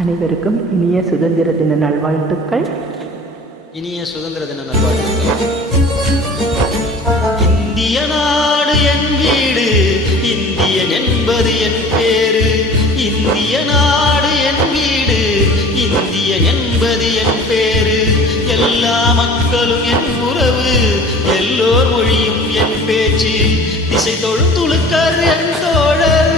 அனைவருக்கும் இனிய சுதந்திர தின நல்வாழ்த்துக்கள். இனிய சுதந்திர தின நல்வாழ்த்துக்கள். இந்திய நாடு என் வீடு, இந்தியன் என்பது என் பேரு. இந்திய நாடு என் வீடு, இந்தியன் என்பது என் பேரு. எல்லா மக்களும் என் உறவு, எல்லோர் மொழியும் என் பேச்சு. திசை தொழும் துளுக்கர் என் தோழர்.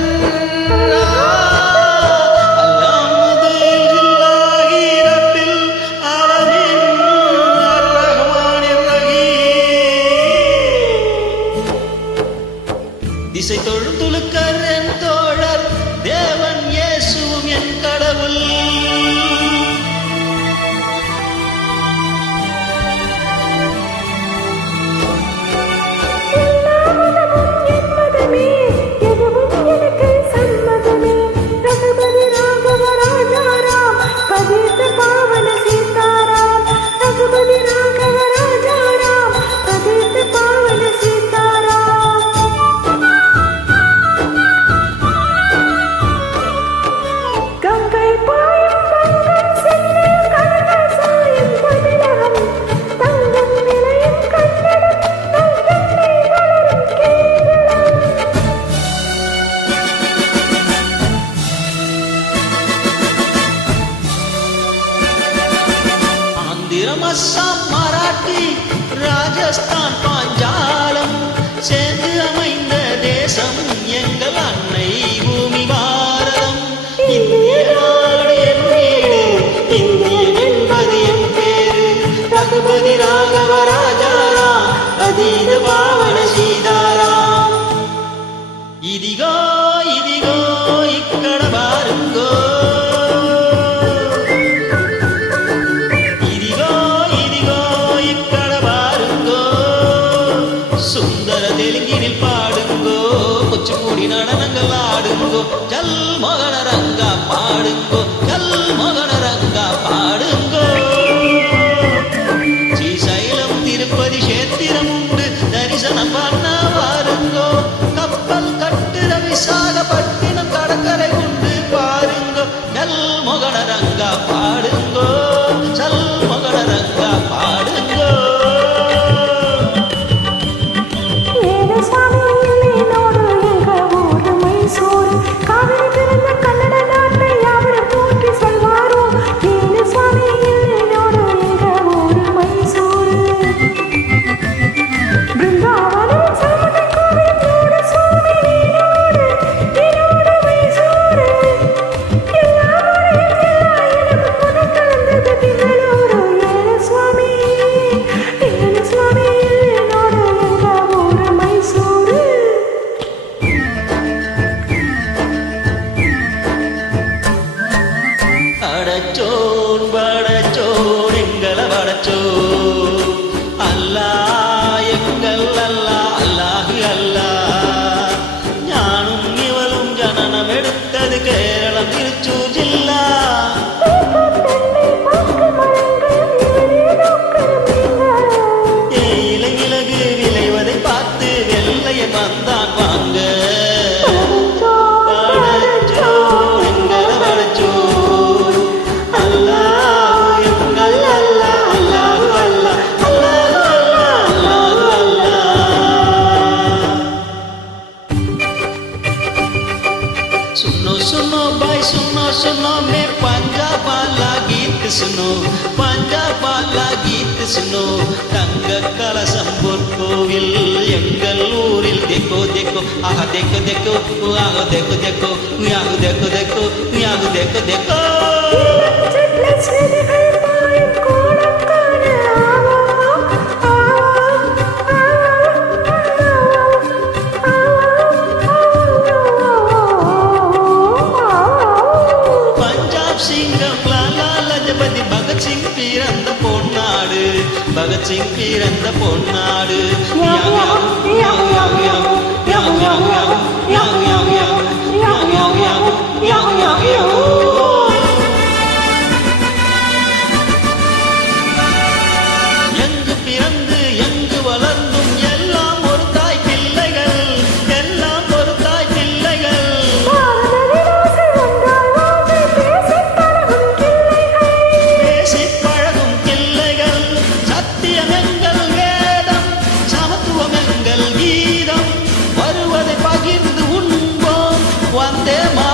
திசை தொழும் துளுக்கர் என் தோழர், தேவன் இயேசுவும் என் கடவுள். அஸ்ஸாம், மராட்டி, ராஜஸ்தான், பாஞ்சாலம் சேர்ந்து அமைந்த தேசம் எங்கள் அன்னை பூமி பாரதம். இந்திய நாடு என் வீடு, இந்தியன் என்பது என் பேரு. ரகுபதி ராகவ ராஜாராம், அதீத பாவன சீதாராம். இதிகோ இதிகோ இக்கட பாருங்கோ, சுந்தர தெலுங்கினில் பாடுங்கோ, குச்சிப்புடி நடனங்கள் ஆடுங்கோ. ஜல் மோகன ரங்கா பாடுங்கோ, ஜல் மோகன ரங்கா பாடுங்கோ. ஸ்ரீசைலம் திருப்பதி கஷேத்திரம் உண்டு, தரிசனம் பண்ண வாருங்கோ. கப்பல் கட்டுற விசாகப்பட்டினம் கடற்கரை உண்டு பாருங்கோ. ஜல் மோகன ரங்கா பாடுங்கோ, ஜல் மோகன ரங்கா பாடுங்கோ. அடச்சோன் படச்சோன் எங்கள படச்சோன், அல்லா எங்கள் அல்லா, அல்லாஹு அல்லா. ஞானும் இவளும் ஜனனம் எடுத்தது கேரளம் திருச்சூர் ஜில்லா. இலை இலகு விளைவதை பார்த்து வெள்ளையன் வந்தான் வாங்க. सुनो सुनो भाई सुनो सुनो, मैं पंजाब वाला गीत सुनो, पंजाब वाला गीत सुनो. தங்க கலசம் பொற்கோவில் எங்கள் ஊரில் देखो देखो, आह देखो देखो, आह देखो देखो, आह देखो देखो, आह देखो देखो. பகத்சிங் பிறந்த பொன்னாடு, பகத்சிங் பிறந்த பொன்னாடு. எங்கு பிறந்து எங்கு வளர்ந்தும் எல்லாம் ஒரு தாய் பிள்ளைகள், எல்லாம் ஒரு தாய் பிள்ளைகள். வந்தே